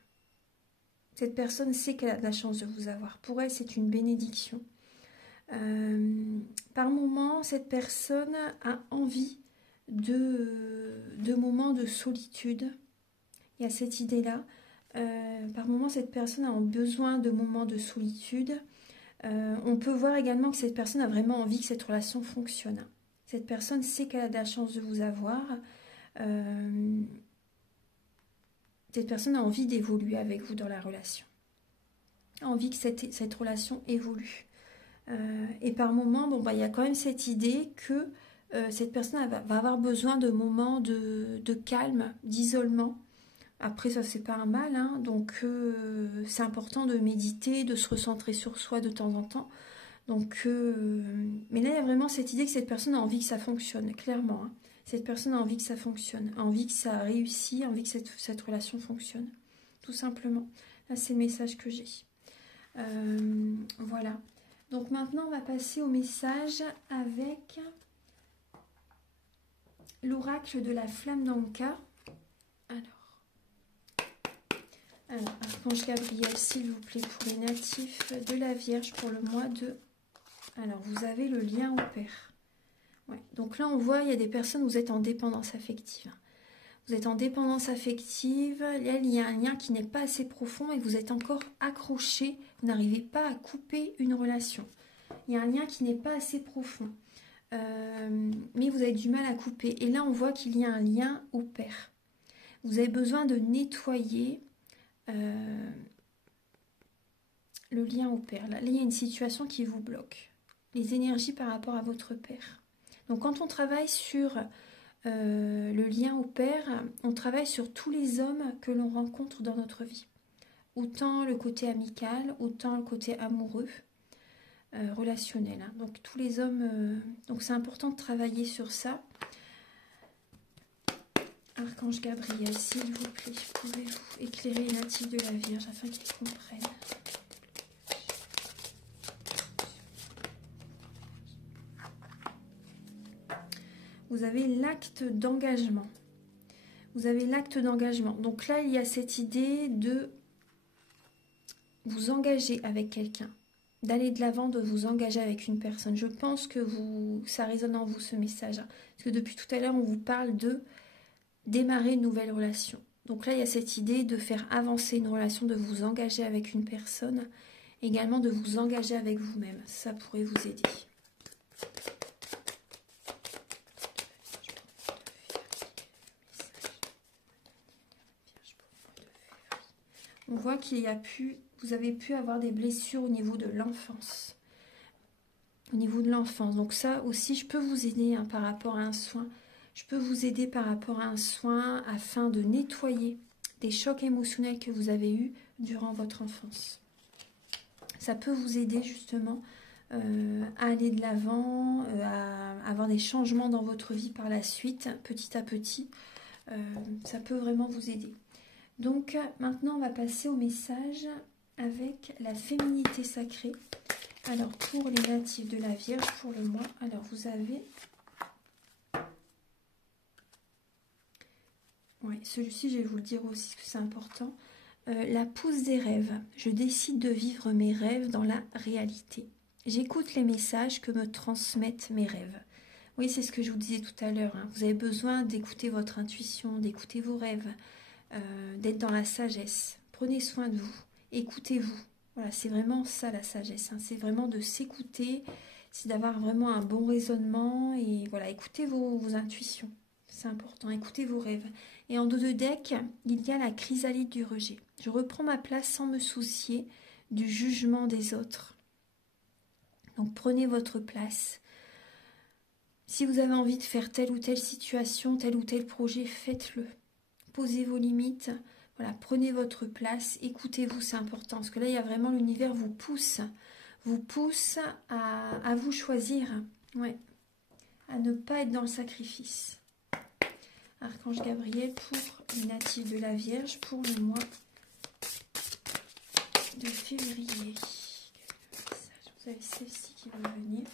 Cette personne sait qu'elle a de la chance de vous avoir. Pour elle, c'est une bénédiction. Par moment, cette personne a envie de moments de solitude. Il y a cette idée-là. Par moment, cette personne a besoin de moments de solitude. On peut voir également que cette personne a vraiment envie que cette relation fonctionne. Cette personne sait qu'elle a de la chance de vous avoir. Cette personne a envie d'évoluer avec vous dans la relation. A envie que cette relation évolue. Et par moment, bon, il y a quand même cette idée que cette personne va avoir besoin de moments de calme, d'isolement. Après, ça, c'est pas un mal, hein, donc c'est important de méditer, de se recentrer sur soi de temps en temps. Donc, mais là, il y a vraiment cette idée que cette personne a envie que ça fonctionne, clairement. Hein. Cette personne a envie que ça fonctionne, a envie que ça réussisse, a envie que cette relation fonctionne, tout simplement. Là, c'est le message que j'ai. Voilà. Donc maintenant, on va passer au message avec l'oracle de la flamme d'Anka. Alors, Archange Gabriel, s'il vous plaît, pour les natifs de la Vierge, pour le mois de... Alors, vous avez le lien au père. Ouais. Donc là, on voit, il y a des personnes, vous êtes en dépendance affective. Vous êtes en dépendance affective, là, il y a un lien qui n'est pas assez profond et vous êtes encore accroché, vous n'arrivez pas à couper une relation. Il y a un lien qui n'est pas assez profond, mais vous avez du mal à couper. Et là, on voit qu'il y a un lien au père. Vous avez besoin de nettoyer le lien au père. Là, il y a une situation qui vous bloque. Les énergies par rapport à votre père. Donc, quand on travaille sur le lien au père, on travaille sur tous les hommes que l'on rencontre dans notre vie. autant le côté amical, autant le côté amoureux, relationnel. Hein. Donc tous les hommes, donc c'est important de travailler sur ça. Archange Gabriel, s'il vous plaît, pouvez-vous éclairer les natifs de la Vierge afin qu'ils comprennent? Vous avez l'acte d'engagement. Vous avez l'acte d'engagement. Donc là, il y a cette idée de vous engager avec quelqu'un, d'aller de l'avant, de vous engager avec une personne. Je pense que ça résonne en vous ce message. Parce que depuis tout à l'heure, on vous parle de démarrer une nouvelle relation. Donc là, il y a cette idée de faire avancer une relation, de vous engager avec une personne, également de vous engager avec vous-même. Ça pourrait vous aider. On voit vous avez pu avoir des blessures au niveau de l'enfance. Au niveau de l'enfance. Donc ça aussi, je peux vous aider par rapport à un soin. Je peux vous aider par rapport à un soin afin de nettoyer des chocs émotionnels que vous avez eus durant votre enfance. Ça peut vous aider justement à aller de l'avant, à avoir des changements dans votre vie par la suite, petit à petit. Ça peut vraiment vous aider. Donc maintenant, on va passer au message avec la féminité sacrée. Alors, pour les natifs de la Vierge, pour le mois, alors vous avez... Oui, celui-ci, je vais vous le dire aussi, parce que c'est important. La pousse des rêves. Je décide de vivre mes rêves dans la réalité. J'écoute les messages que me transmettent mes rêves. Oui, c'est ce que je vous disais tout à l'heure. Hein. Vous avez besoin d'écouter votre intuition, d'écouter vos rêves, d'être dans la sagesse. Prenez soin de vous. Écoutez-vous. Voilà, c'est vraiment ça la sagesse. Hein. C'est vraiment de s'écouter, c'est d'avoir vraiment un bon raisonnement. Et voilà, écoutez vos intuitions. C'est important. Écoutez vos rêves. Et en dos de deck, il y a la chrysalide du rejet. Je reprends ma place sans me soucier du jugement des autres. Donc prenez votre place. Si vous avez envie de faire telle ou telle situation, tel ou tel projet, faites-le. Posez vos limites. Voilà, prenez votre place. Écoutez-vous, c'est important. Parce que là, il y a vraiment l'univers vous pousse à vous choisir. Ouais. À ne pas être dans le sacrifice. Archange Gabriel pour les natifs de la Vierge pour le mois de février. Vous avez celle-ci qui va venir.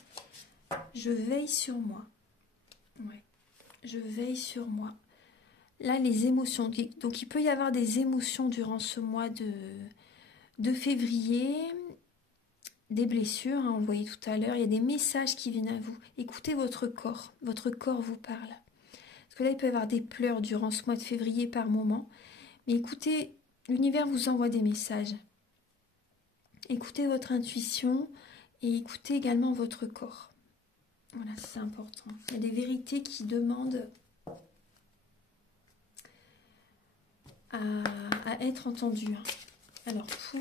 Je veille sur moi. Ouais. Je veille sur moi. Là, les émotions. Donc, il peut y avoir des émotions durant ce mois de février. Des blessures, hein, on le voyait tout à l'heure. Il y a des messages qui viennent à vous. Écoutez votre corps. Votre corps vous parle. Parce que là, il peut y avoir des pleurs durant ce mois de février par moment. Mais écoutez, l'univers vous envoie des messages. Écoutez votre intuition et écoutez également votre corps. Voilà, c'est important. Il y a des vérités qui demandent à être entendues. Alors, pour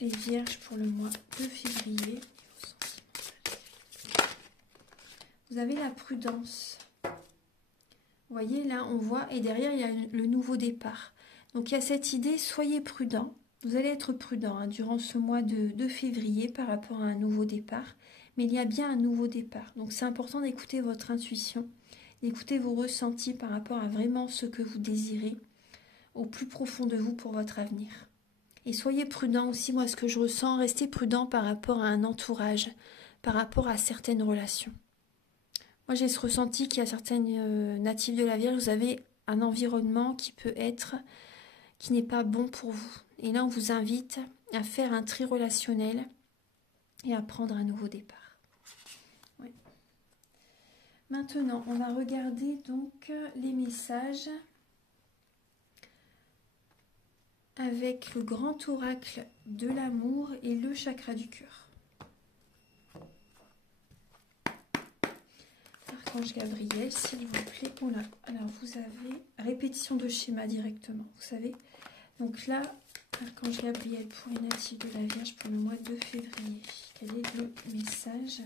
les Vierges, pour le mois de février, vous avez la prudence. Vous voyez, là, on voit, et derrière, il y a le nouveau départ. Donc, il y a cette idée, soyez prudents. Vous allez être prudent hein, durant ce mois de février par rapport à un nouveau départ. Mais il y a bien un nouveau départ. Donc, c'est important d'écouter votre intuition, d'écouter vos ressentis par rapport à vraiment ce que vous désirez au plus profond de vous pour votre avenir. Et soyez prudent aussi, moi, ce que je ressens, restez prudent par rapport à un entourage, par rapport à certaines relations. Moi, j'ai ce ressenti qu'il y a certaines natifs de la Vierge, vous avez un environnement qui n'est pas bon pour vous. Et là, on vous invite à faire un tri relationnel et à prendre un nouveau départ. Ouais. Maintenant, on va regarder donc les messages avec le grand oracle de l'amour et le chakra du cœur. Archange Gabriel, s'il vous plaît. Oh là. Alors, vous avez répétition de schéma directement, vous savez. Donc là, Archange Gabriel pour les natifs de la Vierge pour le mois de février. Quel est le message ?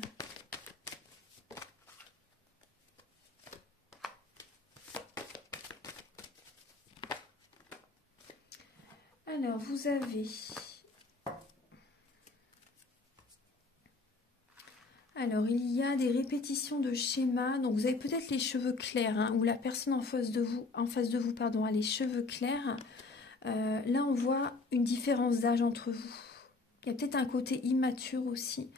Alors, vous avez... Alors, il y a des répétitions de schémas. Donc, vous avez peut-être les cheveux clairs, hein, ou la personne en face de vous, pardon, a les cheveux clairs. Là, on voit une différence d'âge entre vous. Il y a peut-être un côté immature aussi.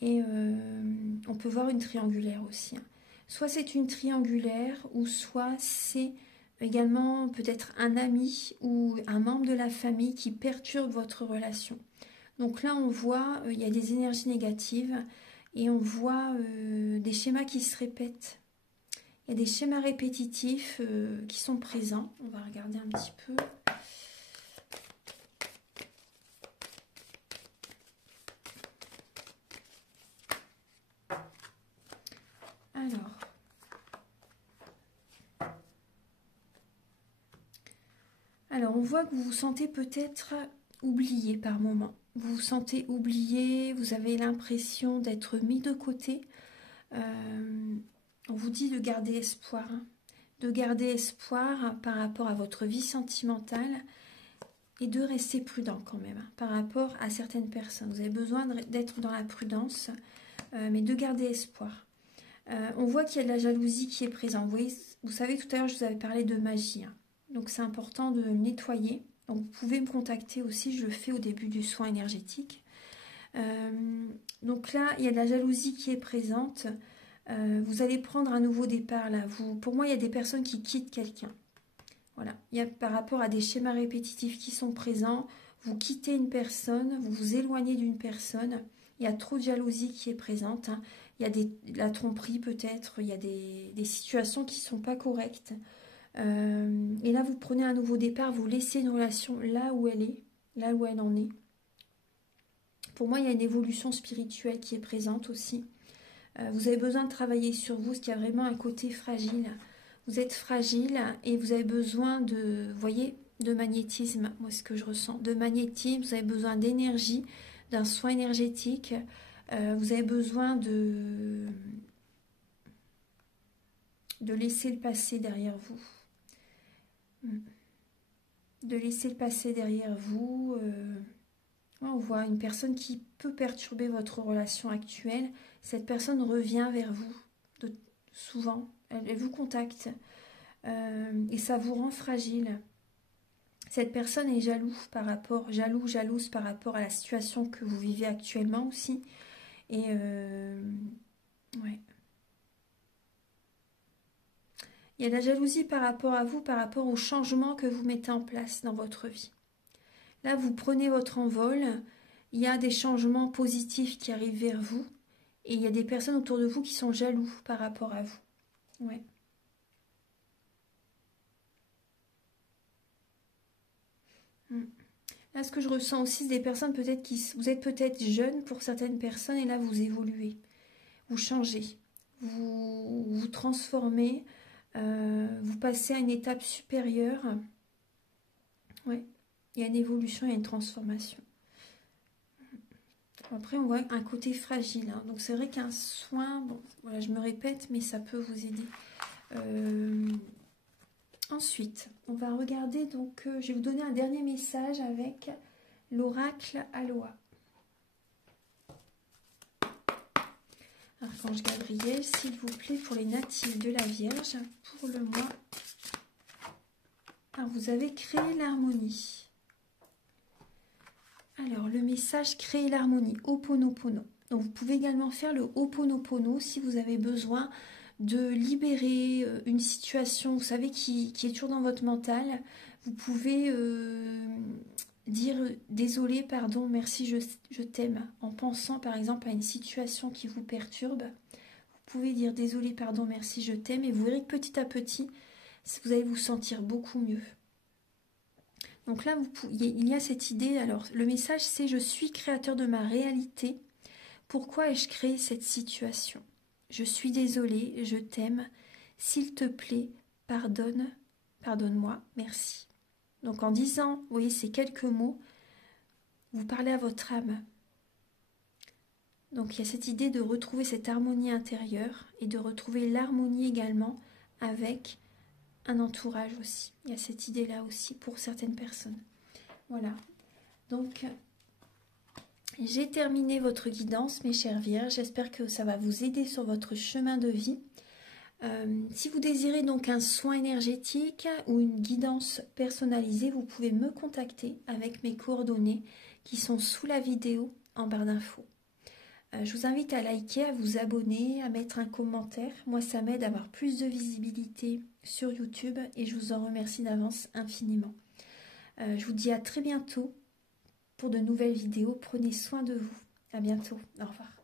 Et on peut voir une triangulaire aussi, hein. Soit c'est une triangulaire, ou soit c'est également peut-être un ami ou un membre de la famille qui perturbe votre relation. Donc là, on voit, il y a des énergies négatives et on voit des schémas qui se répètent. Il y a des schémas répétitifs qui sont présents. On va regarder un petit peu. Alors, on voit que vous vous sentez peut-être oublié par moment. Vous vous sentez oublié, vous avez l'impression d'être mis de côté. On vous dit de garder espoir, hein. De garder espoir par rapport à votre vie sentimentale et de rester prudent quand même, hein, par rapport à certaines personnes. Vous avez besoin d'être dans la prudence, mais de garder espoir. On voit qu'il y a de la jalousie qui est présente. Vous savez, tout à l'heure, je vous avais parlé de magie, hein. Donc, c'est important de nettoyer. Donc, vous pouvez me contacter aussi, je le fais au début du soin énergétique. Donc là, il y a de la jalousie qui est présente. Vous allez prendre un nouveau départ là. Pour moi, il y a des personnes qui quittent quelqu'un. Voilà. Il y a par rapport à des schémas répétitifs qui sont présents. Vous quittez une personne, vous vous éloignez d'une personne. Il y a trop de jalousie qui est présente, hein. Il y a la tromperie peut-être. Il y a des situations qui ne sont pas correctes. Et là, vous prenez un nouveau départ. Vous laissez une relation là où elle est, là où elle en est. Pour moi, il y a une évolution spirituelle qui est présente aussi. Vous avez besoin de travailler sur vous, parce qu'il y a vraiment un côté fragile. Vous êtes fragile et vous avez besoin de, vous voyez, de magnétisme. Moi, ce que je ressens, de magnétisme. Vous avez besoin d'énergie, d'un soin énergétique. Vous avez besoin de laisser le passé derrière vous. De laisser le passé derrière vous. On voit une personne qui peut perturber votre relation actuelle. Cette personne revient vers vous souvent. Elle vous contacte et ça vous rend fragile. Cette personne est jalouse par rapport à la situation que vous vivez actuellement aussi. Et ouais. Il y a de la jalousie par rapport à vous, par rapport aux changements que vous mettez en place dans votre vie. Là, vous prenez votre envol, il y a des changements positifs qui arrivent vers vous et il y a des personnes autour de vous qui sont jaloux par rapport à vous. Ouais. Là, ce que je ressens aussi, c'est des personnes peut-être vous êtes peut-être jeune pour certaines personnes et là, vous évoluez, vous changez, vous vous transformez, vous passez à une étape supérieure. Ouais. Il y a une évolution, il y a une transformation. Après, on voit un côté fragile, hein. Donc, c'est vrai qu'un soin, bon, voilà, je me répète, mais ça peut vous aider. Ensuite, on va regarder, donc, je vais vous donner un dernier message avec l'oracle Aloha. Archange Gabriel, s'il vous plaît, pour les natifs de la Vierge, pour le mois. Alors, vous avez créé l'harmonie. Alors, le message créer l'harmonie, Ho'oponopono. Donc, vous pouvez également faire le Ho'oponopono si vous avez besoin de libérer une situation, vous savez, qui est toujours dans votre mental. Vous pouvez dire désolé, pardon, merci, je t'aime, en pensant par exemple à une situation qui vous perturbe. Vous pouvez dire désolé, pardon, merci, je t'aime, et vous verrez que petit à petit, vous allez vous sentir beaucoup mieux. Donc là, il y a cette idée. Alors, le message, c'est « Je suis créateur de ma réalité. Pourquoi ai-je créé cette situation? Je suis désolée, je t'aime. S'il te plaît, pardonne-moi, merci. » Donc, en disant, vous voyez, ces quelques mots, vous parlez à votre âme. Donc, il y a cette idée de retrouver cette harmonie intérieure et de retrouver l'harmonie également avec un entourage aussi. Il y a cette idée-là aussi pour certaines personnes. Voilà. Donc, j'ai terminé votre guidance, mes chères vierges. J'espère que ça va vous aider sur votre chemin de vie. Si vous désirez donc un soin énergétique ou une guidance personnalisée, vous pouvez me contacter avec mes coordonnées qui sont sous la vidéo en barre d'infos. Je vous invite à liker, à vous abonner, à mettre un commentaire. Moi, ça m'aide à avoir plus de visibilité sur YouTube et je vous en remercie d'avance infiniment. Je vous dis à très bientôt pour de nouvelles vidéos. Prenez soin de vous. À bientôt. Au revoir.